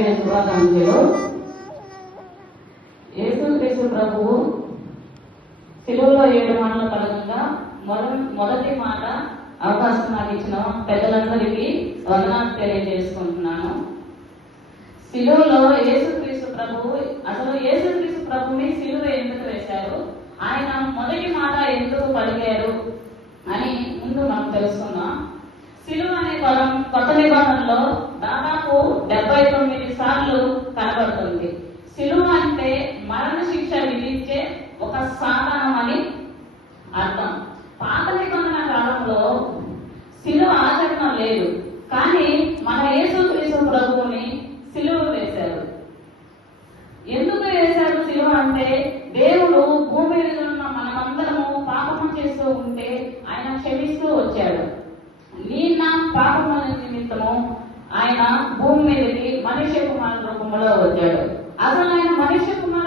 అందరికీ శుభాకాంక్షలు. యేసుక్రీస్తు ప్రభువు శిలువలో 7 మాటల పరంగా మొదటి మాట అవకాశం నాకు ఇచ్చిన పెద్దలందరికీ వందనాలు తెలియజేసుకుంటున్నాను. శిలువలో యేసుక్రీస్తు ప్రభువు, అసలు యేసుక్రీస్తు ప్రభుని శిలువ ఎందుకు వేశారు, ఆయన మొదటి మాట ఎందుకు పలికారు అని ముందు మనం తెలుసుకుందాం. శిలువ అనే పదం కొత్త నిబంధనలో దాదాపు 79 సార్లు కనబడుతుంది. శిలువ అంటే మరణ శిక్ష విధించే ఒక సాధనం అని అర్థం. పాత నిబంధన కాలంలో శిలువ ఆచరణ లేదు, కానీ మన యేసుక్రీస్తు ప్రభువుని శిలువ వేశారు. ఎందుకు వేశారు శిలువ అంటే, దేవుడు భూమి మీద ఉన్న మనమందరము పాపము చేస్తూ ఉంటే ఆయన క్షమిస్తూ వచ్చాడు. నిన్న పాపము నిమిత్తము ఆయన భూమి మీదకి మనుష్య కుమారుని రూపంలో వచ్చాడు. అసలు ఆయన మనుష్య కుమారుని